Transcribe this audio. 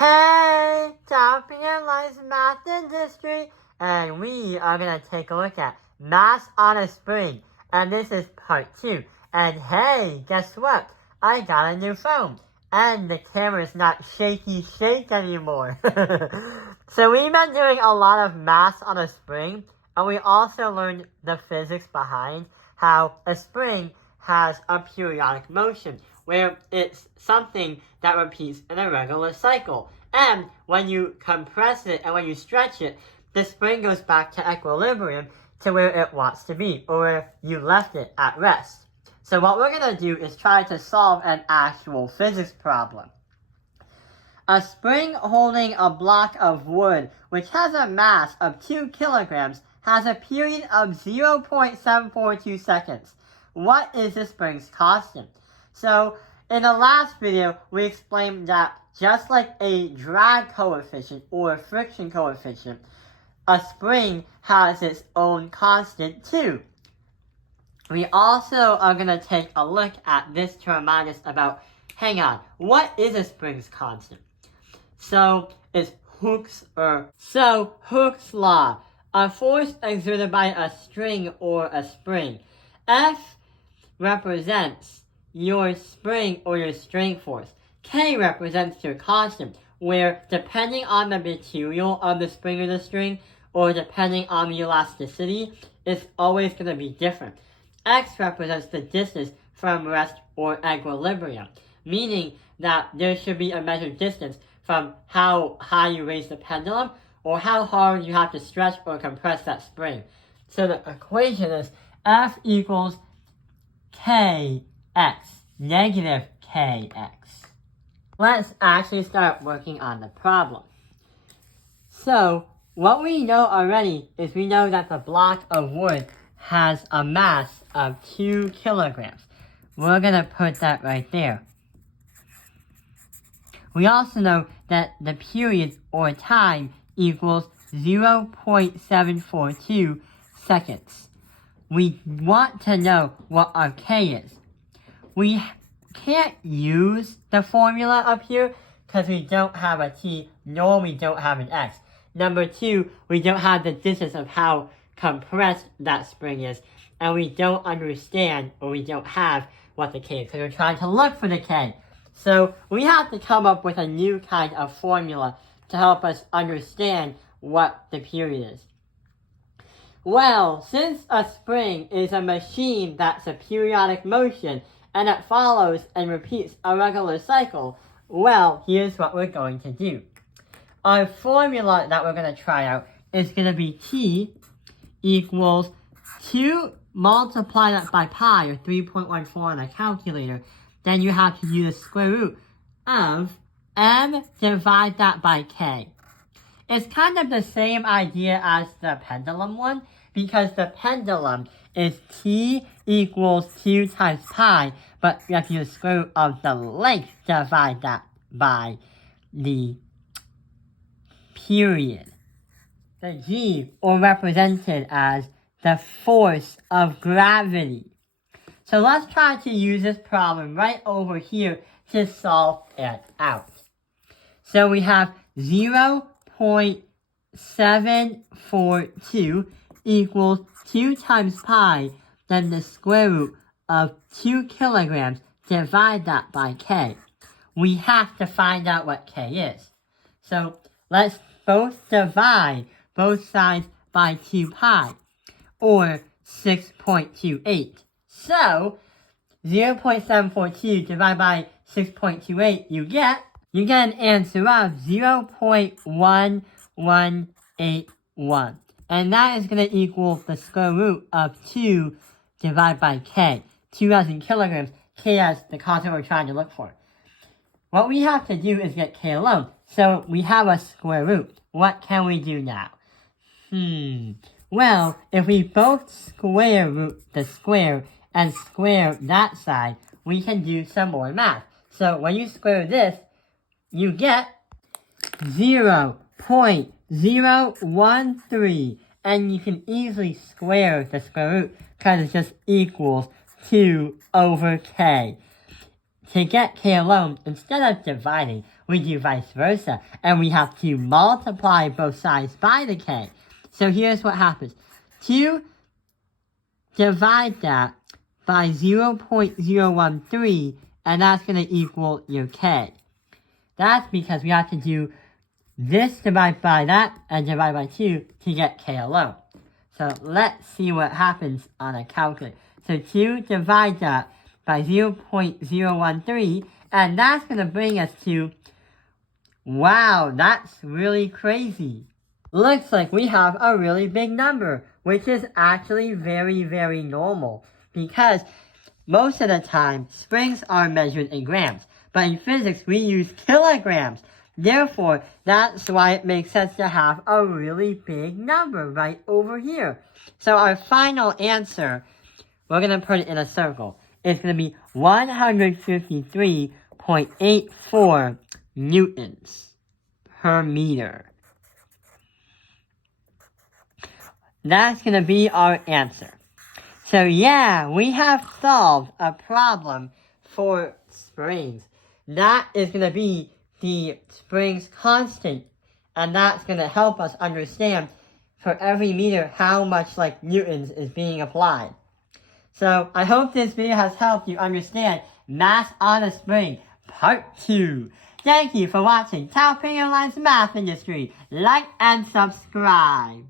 Hey, Champion Lies Math Industry, and we are going to take a look at Mass on a Spring, and this is part 2. And hey, guess what? I got a new phone, and the camera's not shaky shake anymore. So we've been doing a lot of Mass on a Spring, and we also learned the physics behind how a spring has a periodic motion, where it's something that repeats in a regular cycle. And when you compress it and when you stretch it, the spring goes back to equilibrium to where it wants to be, or where you left it at rest. So what we're going to do is try to solve an actual physics problem. A spring holding a block of wood, which has a mass of 2 kilograms, has a period of 0.742 seconds. What is the spring's constant? So, in the last video, we explained that just like a drag coefficient or a friction coefficient, a spring has its own constant too. We also are going to take a look at this to remind us about, hang on, what is a spring's constant? So, it's Hooke's law. A force exerted by a string or a spring. F represents your spring or your strain force. K represents your constant, where depending on the material of the spring or the string, or depending on the elasticity, it's always going to be different. X represents the distance from rest or equilibrium, meaning that there should be a measured distance from how high you raise the pendulum or how hard you have to stretch or compress that spring. So the equation is F equals Kx, negative Kx. Let's actually start working on the problem. So, what we know already is we know that the block of wood has a mass of 2 kilograms. We're going to put that right there. We also know that the period or time equals 0.742 seconds. We want to know what our K is. We can't use the formula up here because we don't have a T nor we don't have an X. Number 2, we don't have the distance of how compressed that spring is, and we don't understand or we don't have what the K is because we're trying to look for the K. So we have to come up with a new kind of formula to help us understand what the period is. Well, since a spring is a machine that's a periodic motion and it follows and repeats a regular cycle, well, here's what we're going to do. Our formula that we're going to try out is going to be T equals 2 multiply that by pi, or 3.14 on a calculator. Then you have to use the square root of m divide that by k. It's kind of the same idea as the pendulum one, because the pendulum is T equals 2 times pi, but you have to use the square root of the length divide that by the period. The G, or represented as the force of gravity. So let's try to use this problem right over here to solve it out. So we have 0.742 equals 2 times pi, then the square root of 2 kilograms, divide that by k. We have to find out what k is. So let's both divide both sides by 2 pi, or 6.28. So, 0.742 divided by 6.28, you get an answer of 0.1181. And that is going to equal the square root of 2 divided by k. 2 as in kilograms, k as the constant we're trying to look for. What we have to do is get k alone. So, we have a square root. What can we do now? Well, if we both square root the square and square that side, we can do some more math. So when you square this, you get 0.013, and you can easily square the square root because it just equals 2 over k. To get k alone, instead of dividing, we do vice versa. And we have to multiply both sides by the k. So here's what happens. 2 divide that by 0.013, and that's going to equal your k. That's because we have to do this divided by that and divide by 2 to get k alone. So let's see what happens on a calculator. So 2 divide that by 0.013, and that's going to bring us to, wow, that's really crazy. Looks like we have a really big number, which is actually very, very normal, because most of the time, springs are measured in grams, but in physics, we use kilograms. Therefore, that's why it makes sense to have a really big number right over here. So our final answer, we're going to put it in a circle. It's going to be 153.84 newtons per meter. That's going to be our answer. So yeah, we have solved a problem for springs. That is going to be the spring's constant, and that's going to help us understand for every meter how much newtons is being applied. So I hope this video has helped you understand mass on a spring part 2. Thank you for watching Taoping Airlines Math Industry. Like and subscribe.